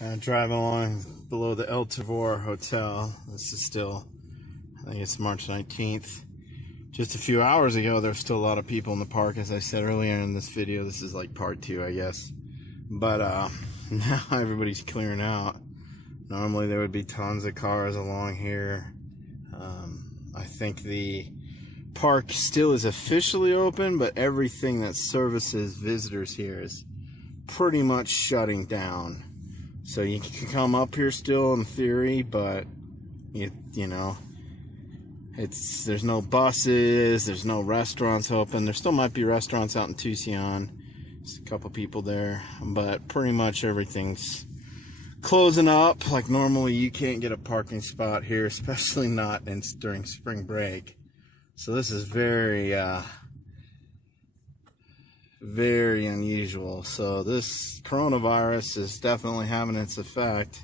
Kind of driving along below the El Tavor Hotel. This is still, I think it's March 19th. Just a few hours ago, there's still a lot of people in the park. As I said earlier in this video, this is like part 2, I guess. But now everybody's clearing out. Normally there would be tons of cars along here. I think the park still is officially open, but everything that services visitors here is pretty much shutting down. So you can come up here still in theory, but you know, there's no buses, there's no restaurants open. There still might be restaurants out in Tucson. There's a couple people there, but pretty much everything's closing up. Like normally you can't get a parking spot here, especially not during spring break. So this is very very unusual. So this coronavirus is definitely having its effect.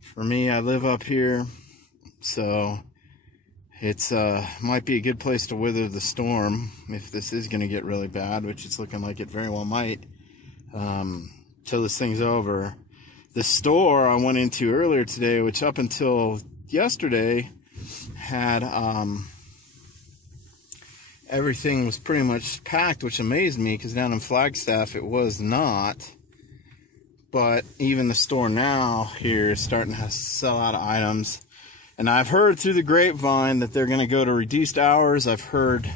For me, I live up here, so it's might be a good place to weather the storm if this is going to get really bad, which it's looking like it very well might, till this thing's over. The store I went into earlier today, which up until yesterday had everything was pretty much packed, which amazed me because down in Flagstaff it was not. But even the store now here is starting to sell out of items. And I've heard through the grapevine that they're going to go to reduced hours. I've heard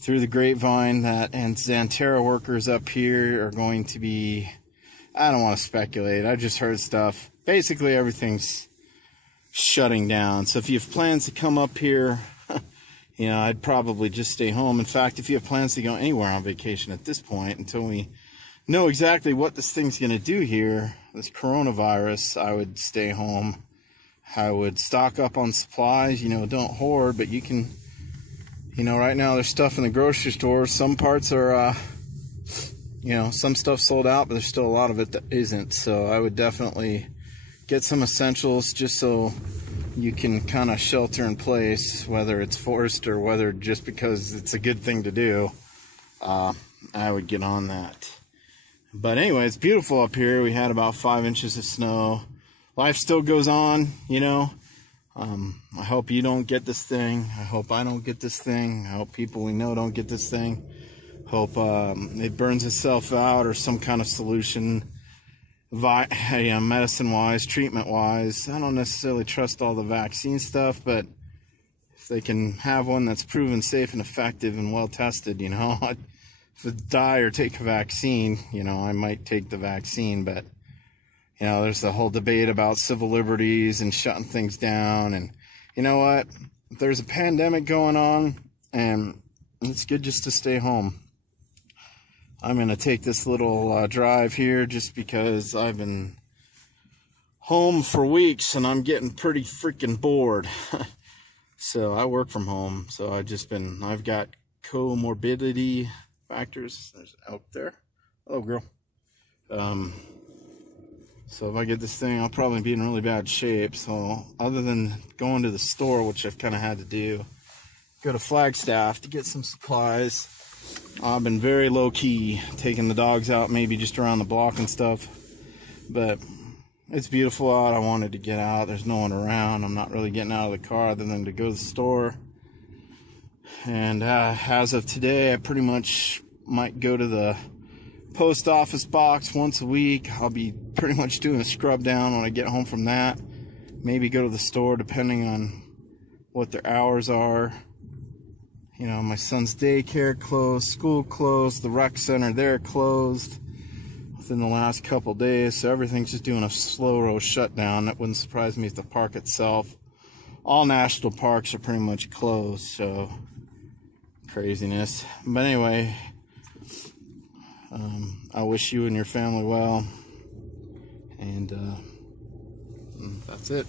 through the grapevine that Xanterra workers up here are going to be, I don't want to speculate, I just heard stuff. Basically everything's shutting down. So if you have plans to come up here, you know, I'd probably just stay home. In fact, if you have plans to go anywhere on vacation at this point, until we know exactly what this thing's going to do here, this coronavirus, I would stay home. I would stock up on supplies, you know, don't hoard, but you can, you know, right now there's stuff in the grocery store. Some parts are, you know, some stuff's sold out, but there's still a lot of it that isn't. So I would definitely get some essentials just so you can kind of shelter in place, whether it's forced or whether just because it's a good thing to do. I would get on that. But anyway, it's beautiful up here. We had about 5 inches of snow. Life still goes on, you know. I hope you don't get this thing. I hope I don't get this thing. I hope people we know don't get this thing. Hope it burns itself out or some kind of solution, medicine-wise, treatment-wise. I don't necessarily trust all the vaccine stuff, but if they can have one that's proven safe and effective and well-tested, you know, if I die or take a vaccine, you know, I might take the vaccine, but you know, there's the whole debate about civil liberties and shutting things down. And you know what? There's a pandemic going on, and it's good just to stay home. I'm going to take this little drive here just because I've been home for weeks and I'm getting pretty freaking bored. So I work from home. So I've got comorbidity factors. There's out there. Hello, girl. So if I get this thing, I'll probably be in really bad shape. So other than going to the store, which I've kind of had to do, go to Flagstaff to get some supplies. I've been very low-key, taking the dogs out maybe just around the block and stuff. But it's beautiful out. I wanted to get out. There's no one around. I'm not really getting out of the car other than to go to the store. And as of today, I pretty much might go to the post office box once a week. I'll be pretty much doing a scrub down when I get home from that. Maybe go to the store depending on what their hours are. You know, my son's daycare closed, school closed, the rec center there closed within the last couple days. So everything's just doing a slow shutdown. That wouldn't surprise me if the park itself, all national parks are pretty much closed. So craziness. But anyway, I wish you and your family well, and that's it.